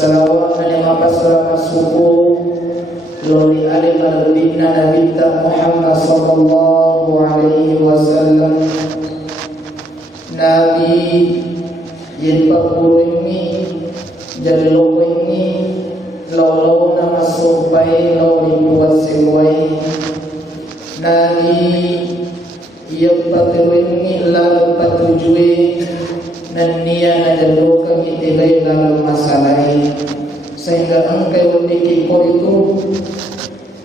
Salawat dan mapasra suku lori alim al-bina Nabi Muhammad sallallahu alaihi wasallam. Nabi yang ini jadi lo ini lo nama sampai lo dibuat semuai. Nabi yang ini lalu patujui dan niya na jalo kami tilay lalu masalahnya sehingga angkai wabiki ko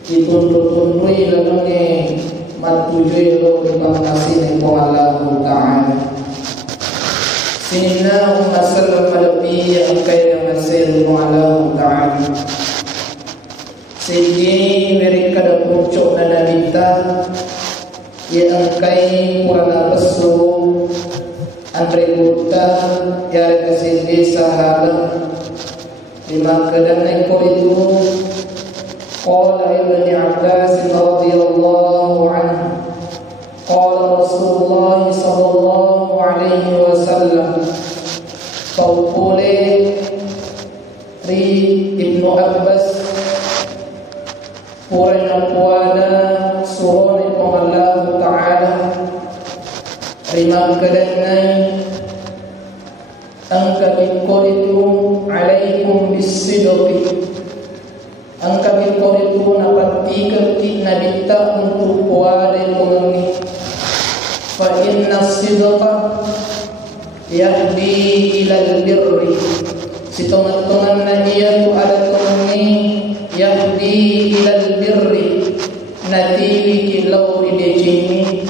itundutundui lalu ni matujui lo ipangkasin ko Allah Ta'ala. Sinina umasal malapi angkai na masil ko Allah Ta'ala. Sehingga mereka dah pucuk na nabita ya angkai purana besu Andre Gupta yang kasih desa halam lima kedai ko itu qala Ibn Abbas radhiyallahu anhu qala Rasulullah sallallahu alaihi wasallam qaule ri Ibn Abbas purana puana surah Allah Ta'ala lima kedai angka bikoritu alaikum bisidqi angka bikoritu napati kerti nabita untuk puade mengengi fa inna sidqa yahdi ilal birri sitongan-tongan na iya tu ada mengengi yahdi ilal birri natiwi kilau idejini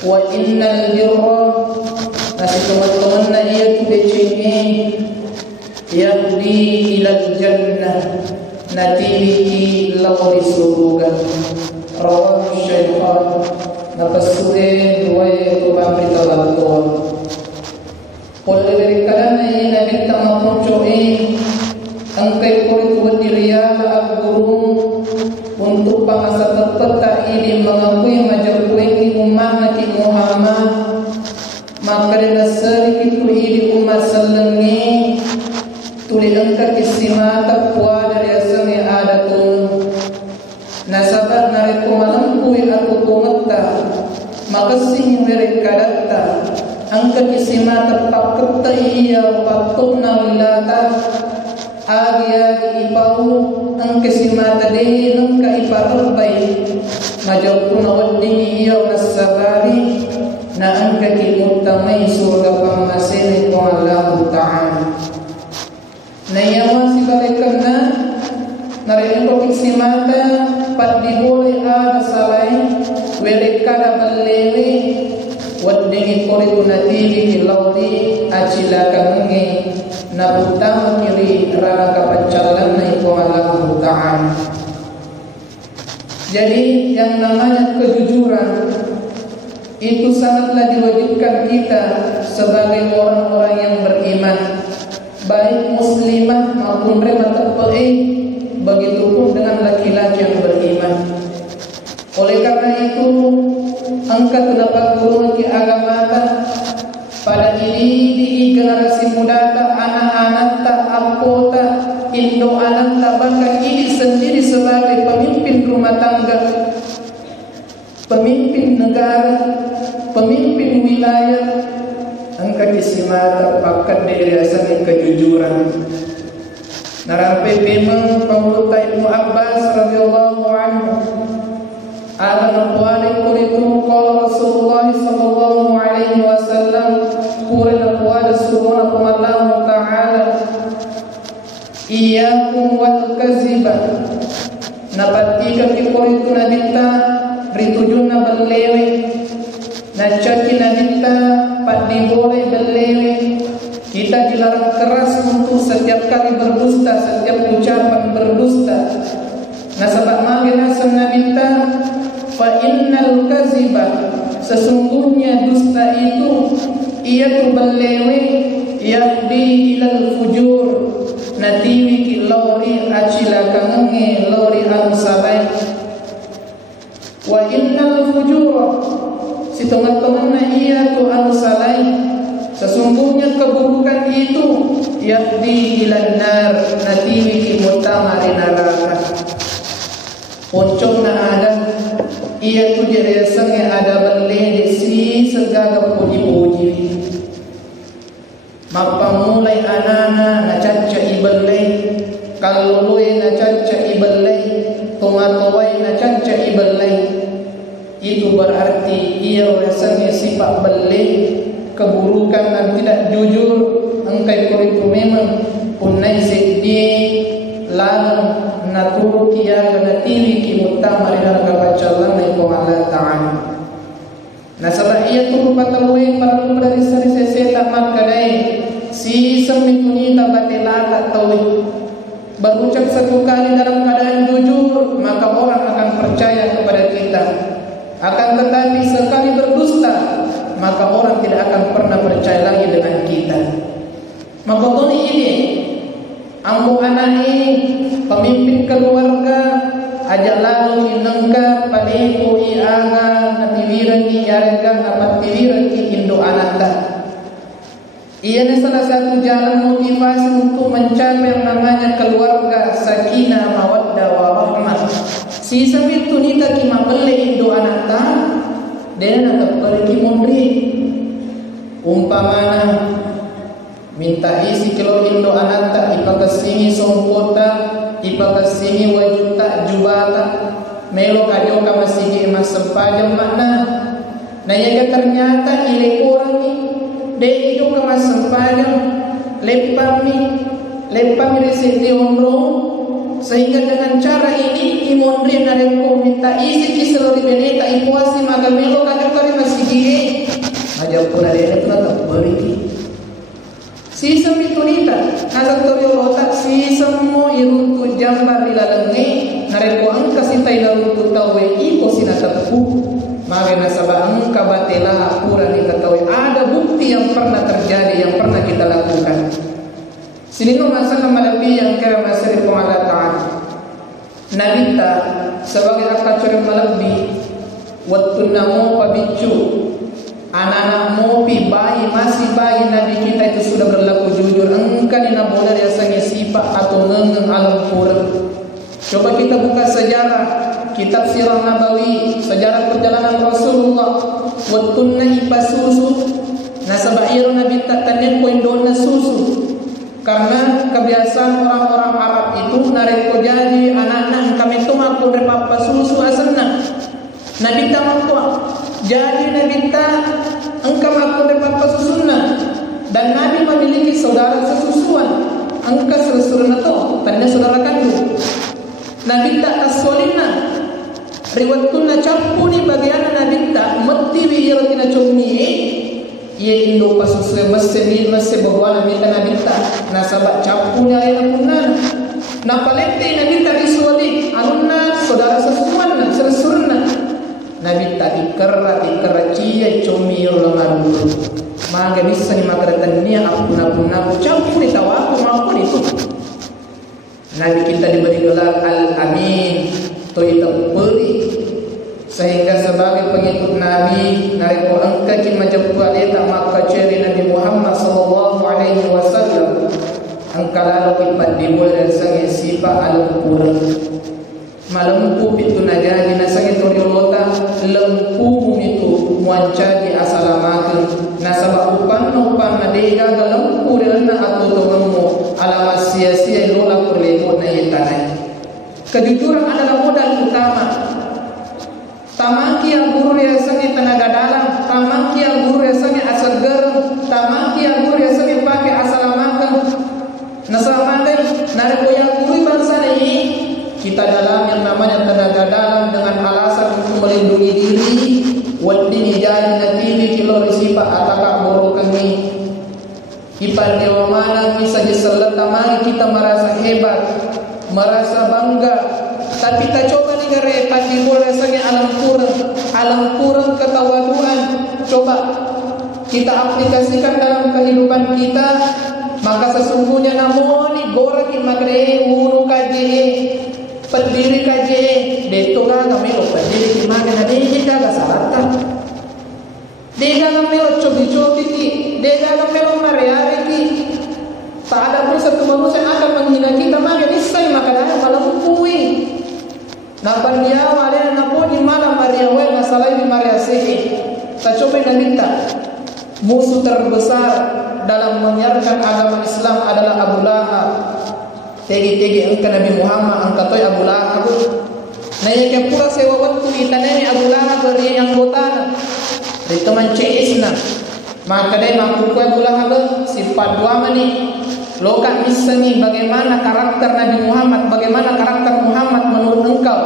wa innal birra nasi teman-teman na iya kubecini yahdi ilal jannah natibiki lawri suruga rawah syaitan napasuke duwaye kubamri talatuan oleh dari kadang ini nabi tengah muncui angkai kulit diriya al-guru untuk pangasa terpeta ini mengakui majar kuih umat Nabi Muhammad maka dasar itu ini umat selengi tuli angka kisimata puan dari asami adatun nasabat nareku malampuy aku tumata maka sing mereka data angka kisimata paketa iya patuna wilata agi ipau angka kisimata de angka iparabay majapun awadini iya nasabari na angka kimutamay surga pamasin ito Allah Ta'ala na iyawan si balikan na narinig ko kisimata pat di boleh ada salay weleka na balewi wadini ko rito natili kilawdi acilakan ngi na butang kiri rana kapancalan na ito Allah Ta'ala. Jadi yang namanya kejujuran itu sangatlah diwajibkan kita sebagai orang-orang yang beriman, baik muslimah maupun mereka begitupun dengan laki-laki yang beriman. Oleh karena itu, angkat dapat turun ke agama pada ini di generasi muda anak-anak apota Indo anak bahkan ini sendiri sebagai pemimpin rumah tangga, pemimpin negara, pemimpin wilayah, angka kisimata pakat dari asal kejujuran. Narampe memang pemulutai Ibn Abbas radhiyallahu anhu ala nabuani kuritum qala Rasulullah sallallahu alaihi wasallam pura nabuani suruna Allah Ta'ala iyyakum wal kaziba napatika kikoritu nabita ritujuna balewe nacaki nabita padi boleh balewe. Kita dilarang keras untuk setiap kali berdusta, setiap ucapan berdusta. Nasabak magina nabita fa innal kaziba sesungguhnya dusta itu ia tu balewe yahdi ilal fujur natiwi ki lori acila kange lori al-sabai wa innal fujura sitongan-tongan ia tu al-salai sesungguhnya keburukan itu yahdi ilan nar natini ki mutamari neraka. Poncong na ada ia tu dia sange ada beli desi segala puji-puji. Mapa mulai anana na caca ibelai, kalului na caca ibelai, tumatuai na caca ibelai. Itu berarti ia rasanya sifat beli keburukan dan tidak jujur. Engkai itu memang punai sedih lalu naturu kia kena tiri ki mutamari neraka bacalan na iko Allah Ta'ala. Nah sebab ia tu rupa taluin para lupa dari seri tak makadai si sembunyi tak batela tak tahu berucap satu kali dalam keadaan jujur maka orang akan percaya kepada kita. Akan tetapi sekali berdusta maka orang tidak akan pernah percaya lagi dengan kita. Maka ini ambu anak ini pemimpin keluarga ajak lalu inengka paliku iaga natiwiran ki yarga napatiwiran ki indo ananda. Ia ni salah satu jalan motivasi untuk mencapai yang namanya keluarga sakinah mawaddah warahmah. Si sambil tu nita ki mabelle indo ananda dan atau pergi mondri umpamana minta isi kilo indo ananda ipakasini songkota ipakasini wajuta jubata melo kajo ka masigi mas sempajam makna na yaga ternyata ile orang ni de ido ka mas sempajam lempami resiti onro sehingga dengan cara ini imondri nareko minta isi kiselo beneta ipuasi maka melo kajo ka masigi aja pun ada itu tak beri sisa mitunita nasa torio rotak sisa mo irutu jamba bilalangi nareko angka sintai larutu tawe iko sinatapu maka nasaba angka batela pura ni katawe ada bukti yang pernah terjadi yang pernah kita lakukan. Sini no masalah malabi yang kira masari Allah Ta'ala. Nabi ta sebagai akacuri malabi waktu namo pabicu anak-anak mopi bayi masih bayi Nabi kita itu sudah berlaku jujur. Engkau ni nak boleh rasanya sifat atau ngeng alam pura. Coba kita buka sejarah kitab Sirah Nabawi, sejarah perjalanan Rasulullah. Waktu ipa susu, nasabair Nabi tak tanya koin dona susu. Karena kebiasaan orang-orang Arab itu nareko jadi anak-anak kami tu maku repapa susu asalna. Nabi tak maku. Jadi Nabi tak engkau maku repapa susunna dan Nabi memiliki saudara sesusuan. Engkau sesusuan itu tanda saudara kandung. Nabi tak asolina riwayatuna campuni bagian Nabi tak mati wiratina cumi ia indo pasusu mesti bahwa Nabi tak nasabak campunya air punan napalente Nabi tak disuali alunna saudara sesusuan sesusuan Nabi tak dikerra cia cumi ulangan maka bisa ni makaratan ni apuna campur tahu aku mampu itu. Nabi kita diberi gelar Al-Amin atau itu beri sehingga sebagai pengikut Nabi nareko angka ki majapku aleta maka ciri Nabi Muhammad sallallahu alaihi wasallam angka lalu kipat dimul dan sange sifat al-qur'an malempu pitu najaji nasange toriolota lempu itu muancadi asalamakan nasaba upan nadega galempu dengan atau tongmu alamat sia-sia ilola perlemo na yetanai. Kejujuran adalah modal utama. Tamaki yang guru rasanya tenaga dalam, tamaki yang guru rasanya asal garam, tamaki yang guru rasanya pakai asalamakan. Nasalamakan nareko yang guru bangsa ini kita dalam yang namanya tenaga dalam dengan alasan untuk melindungi diri. Wadini jadi natini kilo risipa ataka borok kami. Ipan dewa mana bisa diseletama kita merasa hebat, merasa bangga. Tapi kita coba negara pasti boleh rasanya alam kurang ketawaduan. Coba kita aplikasikan dalam kehidupan kita, maka sesungguhnya namoni goraki magre unu kaje pendiri kaje detoga kamelo pendiri kimana nadi kita gasarata. Dega kamelo cobi-cobi ki, dega kamelo mariari ki. Tak ada satu manusia akan menghina kita, maka niscaya maka dah malampui. Napan dia wala na po di malam Maria we masalah di Maria sehi. Tak coba nak minta. Musuh terbesar dalam menyiarkan agama Islam adalah Abu Lahab. Tegi-tegi engkau Nabi Muhammad angkat toy Abu Lahab. Naya ke pura sewa waktu itanani Abu Lahab beri yang botana. Dari teman CS na. Maka dia mampu kau Abu Lahab sifat dua mani. Loka misalnya bagaimana karakter Nabi Muhammad, bagaimana karakter Muhammad menurut engkau?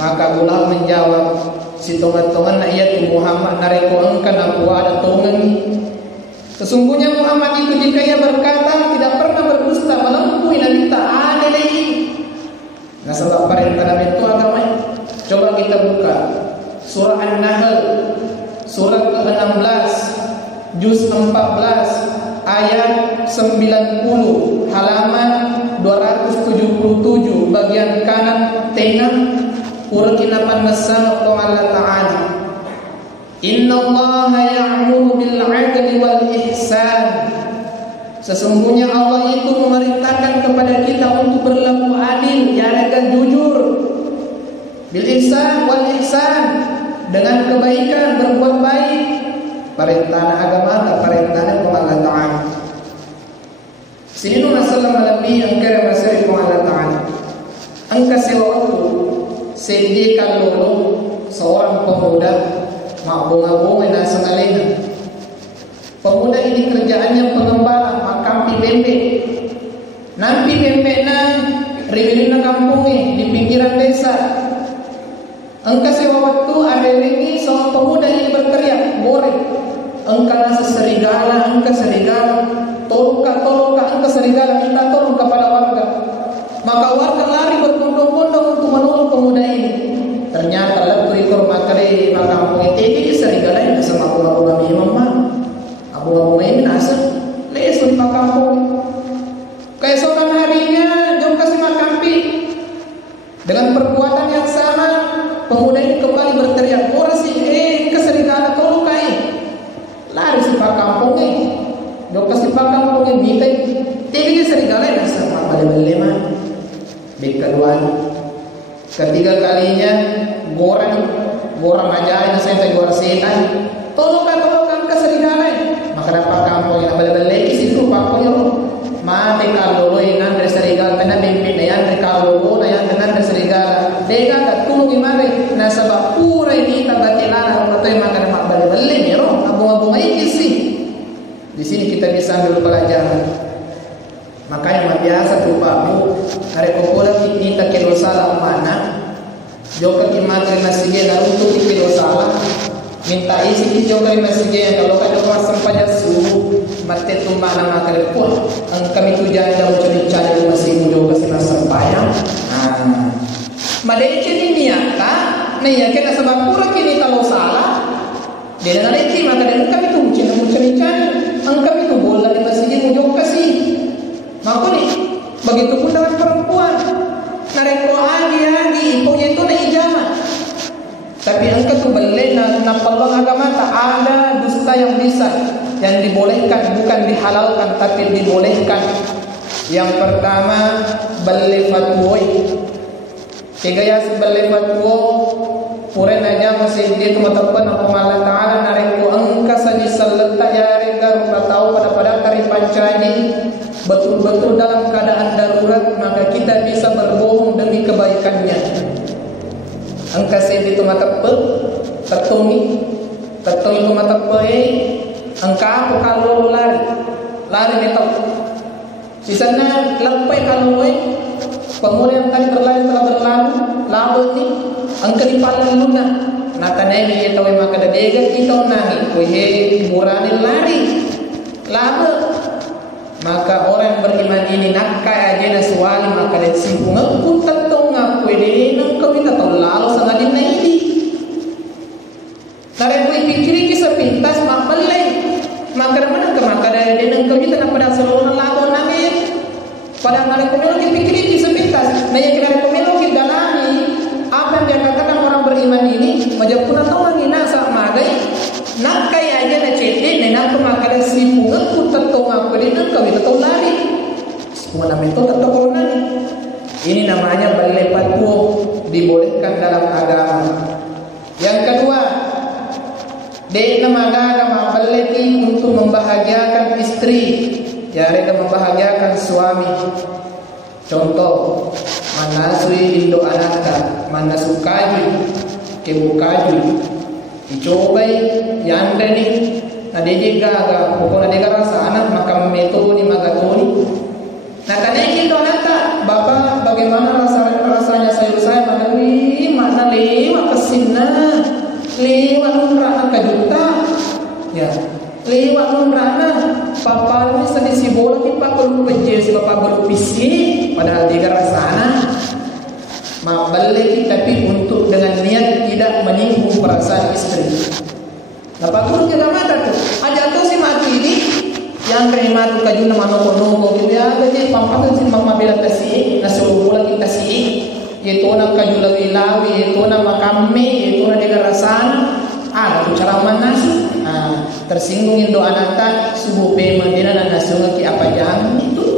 Maka Abu Lahab menjawab, si tongan-tongan na iya tu Muhammad nareko engkau aku ada tongan. Sesungguhnya Muhammad itu jika ia berkata tidak pernah berdusta melampaui Nabi tak ada lagi. Nah sebab perintah Nabi itu agama. Coba kita buka surah An-Nahl surah ke-16 juz 14 ayat 90 halaman 277 bagian kanan tengah urut 8 nasa Allah Ta'ala. Inna Allah ya'muru bil 'adli wal ihsan. Sesungguhnya Allah itu memerintahkan kepada kita untuk berlaku adil, dan jujur. Bil ihsan wal ihsan, dengan kebaikan, berbuat baik. Perintah agama atau perintah Allah Ta'ala. Sini Rasulullah Nabi yang kira masih Allah Ta'ala. Angka sewaktu sediakan lolo seorang pemuda mak bunga-bunga dan sengalena. Pemuda ini kerjaannya pengembala makampi bembe. Nampi bembe na ribilin kampungnya di pinggiran desa. Angka sewa waktu ada lagi seorang pemuda ini berteriak, goreng. Engkau nasa serigala, engkau serigala, tolongkah engkau serigala, minta tolong kepada warga. Maka warga lari berbondong-bondong untuk menolong pemuda ini. Ternyata letu ikor makari makampung itu serigala yang sama bunga-bunga mimama. Bunga-bunga ini nasa lesun makampung. Keesokan harinya jom kasih makampi. Dengan perbuatan yang sama, pemuda ini kembali berteriak, orang sih, ke serigala tolong kai. Lari si pak kampungnya, jok si pak kampungnya bitai, tiga serigala yang sama balik-balik mah. Kedua, ketiga kalinya gorang aja yang saya gorang setan. Tolongkan ke serigala. Maka dapat kampung yang balik-balik situ paknya mati kalau yang dari serigala kena bimbing yang dari kalau yang dengan dari serigala. Dega tak tulungi mari nasabah pura ini tabatilana atau yang makan mak balik-balik ni roh. Bunga-bunga ini sih. Di sini kita bisa ambil pelajaran. Makanya biasa tu Pak Bu, hari kokola kita kilo salah mana? Joka kimatri nasiye na untuk kilo salah. Minta isi ki joka nasiye kalau kada pasang pajak suhu mate tu mana makan pun. Ang kami tu jangan cari-cari masih joka sina sampaya. Madai cini niata, na ya kena sebab pura kini kalau salah. Dia nak reti maka dia engkau itu cari-cari, engkau itu bola di masjid mujok kasih. Maka ni begitu pun dengan perempuan. Nareko agi punya itu na ijama. Tapi engkau tu boleh na peluang agama tak ada dusta yang bisa yang dibolehkan bukan dihalalkan tapi dibolehkan. Yang pertama boleh fatwoi. Tiga ya boleh fatwo. Puren aja masih dia tu matapan Allah Ta'ala nareko angka sadi salata ya rega rupa tahu pada kari pancani betul-betul dalam keadaan darurat maka kita bisa berbohong demi kebaikannya. Angka sadi tu matapan tertungi itu matapan angka aku kalau lari betul. Sisanya lepai kalau pemuda yang tadi telah berlalu lalu ni angka di palang luna nata nai ni tahu maka dega kita nangi kuhe murani lari lama maka orang beriman ini nakkai aja nasuali maka dia simpung pun tentu ngaku ini nang kau kita tahu lalu sangat dinaiki tarik kui pikir kisah pintas maklai maka mana ke maka dia nang kau kita nak pada seluruh lagu nangi pada hari pemilu kita pikir kisah pintas naya kira pemilu kita dalami apa yang dia katakan orang beriman ini macam pun tahu lagi nasa magai nakai aja na cete nenak tu makada seribu aku tertong aku ni nak kau itu tahu lari fundamento atau corona. Ini namanya berlepat dibolehkan dalam agama. Yang kedua, nama agama berleti untuk membahagiakan istri, ya reda membahagiakan suami. Contoh, manasui indo anaka, manasukaju, kebukaju, dicobai, yang ini, nadege gaga, pokoknya dega rasa anak maka metode magatoni. Nah karena indo anaka, bapak bagaimana rasanya sayur saya maka mana lewat kesina, lewat umrah ke juta, ya. Lewat umrahna, papa ini sedih si bola kita perlu penjel si bapak perlu pisi, padahal dia rasana. Balik tapi untuk dengan niat tidak menyinggung perasaan istri. Dapat turun jaga mata tuh. Aja tuh si mati ini yang terima tuh kaju nama nopo gitu ya. Jadi papa tuh si mama bela kasih, nasuruh bola kita sih. Yaitu nak kaju lawi, yaitu nama kami, yaitu nak dia rasana. Ada cara mana sih? Tersinggung Indo anata subuh pema dia nak nasungi apa jangan itu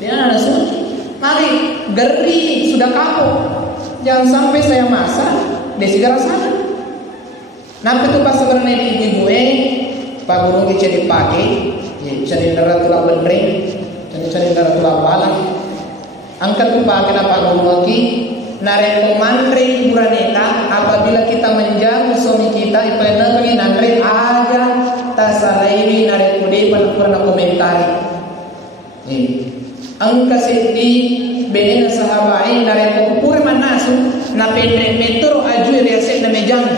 dia nak nasungi. Mari geri sudah kapok. Jangan sampai saya masak desi rasanya. Nampak itu pas sebenarnya ibu Pak Guru kita dipakai, ya cari darah tulang bening, cari darah tulang balang. Angkat tu pakai Pak Guru lagi. Narekomandre buraneta apabila kita menjamu suami kita ipena kami nandre aja tasalaini narekode pernah komentari. Nih, angka sedih benena sahabai narekopure manasu na pendre metro aju reset na mejang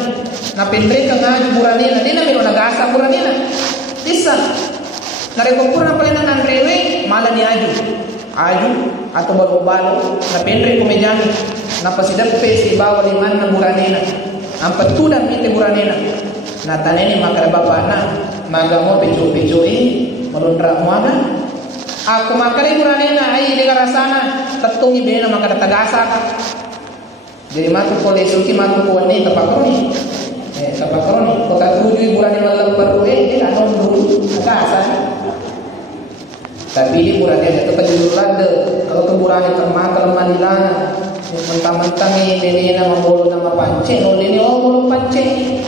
na pendre kanga buranena dina melo nagasa buranena bisa narekopure na pala nandrewe malah ni aju atau baru-baru na pendre komejang na pasidap pesi bawa liman na buranena ampat tudang ite buranena na taneni makara bapa na magamo pejo ini melundra muaga aku makari buranena ai dengan rasana tetungi bena makara tagasa jadi matu pole suki matu kuani tapakroni kota tujuh buranena malam baru dia anon dulu tagasa tapi ini buranena tetap jurulade kalau keburannya termakan manilana mentang-mentang ini nama bolu nama pancing, ini bolu pancing,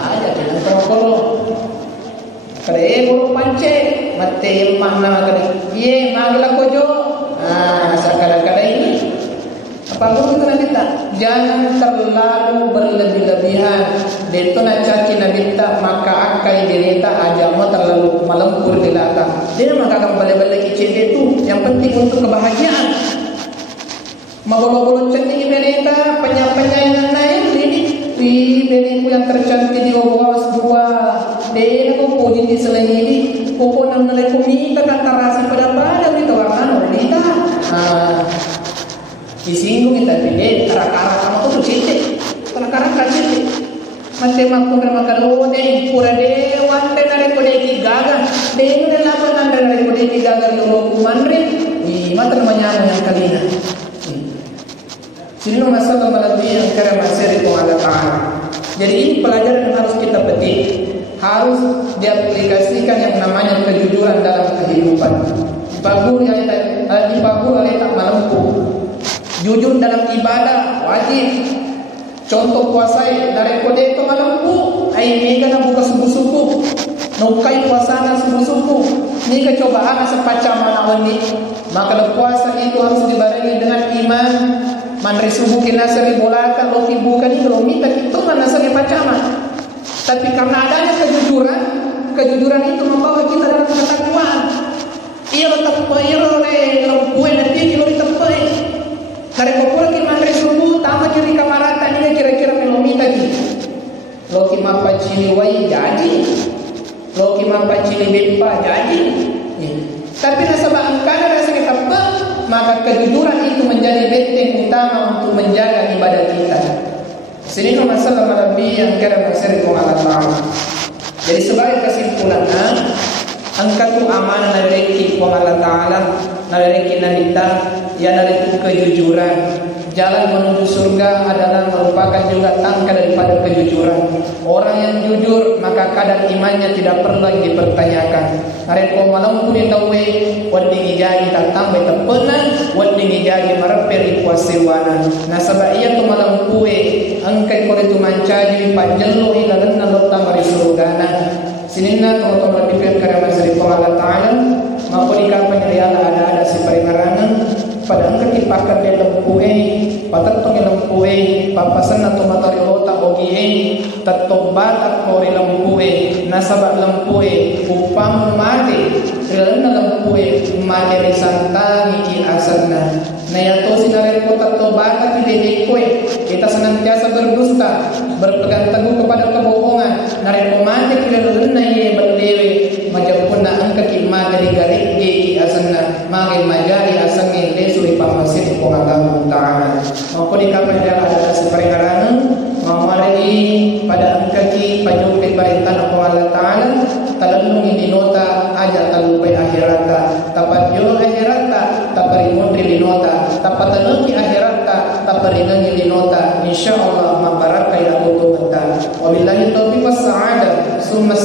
aja dengan terokolo, kare bolu pancing, mati mana kare, ye magla kojo, sekarang ini, apa pun kita minta, jangan terlalu berlebih-lebihan, dito na caci nabita maka akai dirita aja mau terlalu melempur di lata, dia maka akan balik-balik kicin itu, yang penting untuk kebahagiaan. Mabolo-bolo cantik beneta penyanyi naik ini beniku yang tercantik di bawah dua dena ko puji di selain ini koko nang nalai kumita kata rasi pada di tawangan wanita disinggung kita pilih karak-karak kamu tuh cintik karak-karak cintik mati makku bermakalo deh pura dewan dan nalai kode gagal deh udah lama nalai kode gagal loro kumandri mata namanya yang kalina. Ini masalah melalui yang kira masih itu Allah Ta'ala. Jadi ini pelajaran yang harus kita petik. Harus diaplikasikan yang namanya kejujuran dalam kehidupan. Dipagur oleh tak mampu. Jujur dalam ibadah wajib. Contoh puasai dari kode itu mampu. Ini kan buka subuh-subuh. Nukai puasana subuh-subuh. Ini kecobaan sepaca mana ini. Maka puasa itu harus dibarengi dengan iman. Manre subuh kinasari bolaka loki bukan itu lo minta itu manasari pacama. Tapi karena adanya kejujuran itu membawa kita dalam ketakwaan. Iya lo tapai lo kue nanti lo ditapai. Dari kopura ki manre subuh tambah kiri kamarata ini kira-kira melomita di. Loki mapa cili wai jadi. Loki mapa cili bepa jadi. Tapi nasabah angkana rasa kita maka kejujuran itu menjadi benteng utama untuk menjaga ibadah kita. Sini masalah lebih yang kira berseri Allah Ta'ala. Jadi sebagai kesimpulannya, angkat tu amanah dari reki Allah Ta'ala, dari reki nabita, ya dari itu kejujuran. Jalan menuju surga adalah merupakan juga tangga daripada kejujuran. Orang yang jujur maka kadar imannya tidak perlu lagi dipertanyakan. nareko malam pun tawe wading jadi tatang beta pernah wading jadi maraperi puasewana nasabaiya tu malam kue angkai kore tu mancaji panjello ilalan nalota mari surgana sininna to dipikir karena sari Allah Taala mapuni kapan ada si paringarangan pada angka kipakan de lempuhe patatong lempuhe papasan na tumatari ota ogie tatobata kore lempuhe nasaba lempuhe upam mati ilan lempuhe mati risantangi ki asanna nayato sinare ko tatobata ki kue kita senantiasa berdusta berpegang teguh kepada kebohongan nareko mati kilan na ye berdewe majapun na angka ki magari garik ki asanna magi majari asange suri pamasin ko Allah Taala mako di kapan dia ada seperikaran mamari pada angkaki pajuke perintah ko Allah Taala talungi dinota aja talupai akhirata tapadyo akhirata taparimun dinota tapatanungi akhirata taparinangi dinota insyaallah mabaraka ya tutumta wabillahi taufiq was saada summa